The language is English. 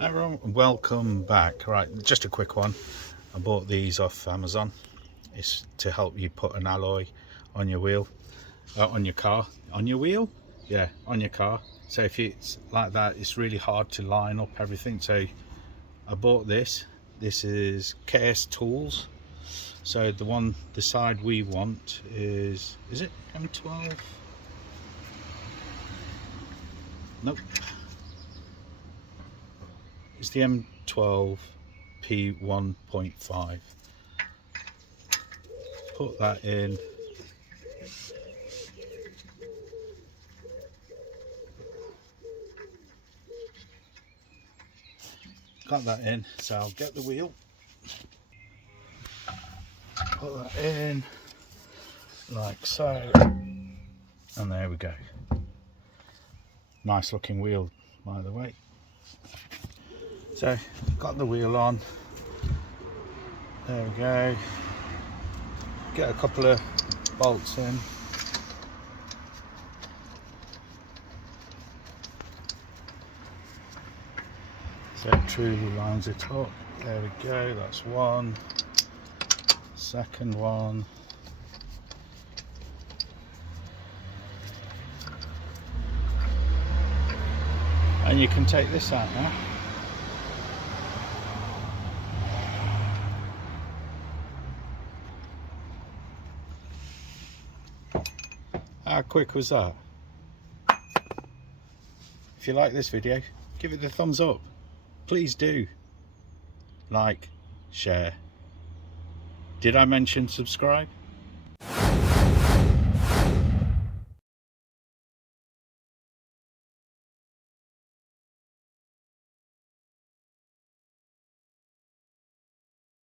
Everyone, welcome back. Right, just a quick one. I bought these off Amazon. It's to help you put an alloy on your wheel, on your car, on your wheel. Yeah, on your car. So if it's like that, it's really hard to line up everything. So I bought this. This is KS Tools. So the side we want is it M12? Nope. It's the M12 P1.5. Put that in. Got that in, so I'll get the wheel, put that in like so, and there we go. Nice looking wheel, by the way. So got the wheel on, there we go. Get a couple of bolts in. So it truly lines it up. There we go, that's one. Second one. And you can take this out now. How quick was that? If you like this video, give it the thumbs up. Please do. Like, share. Did I mention subscribe?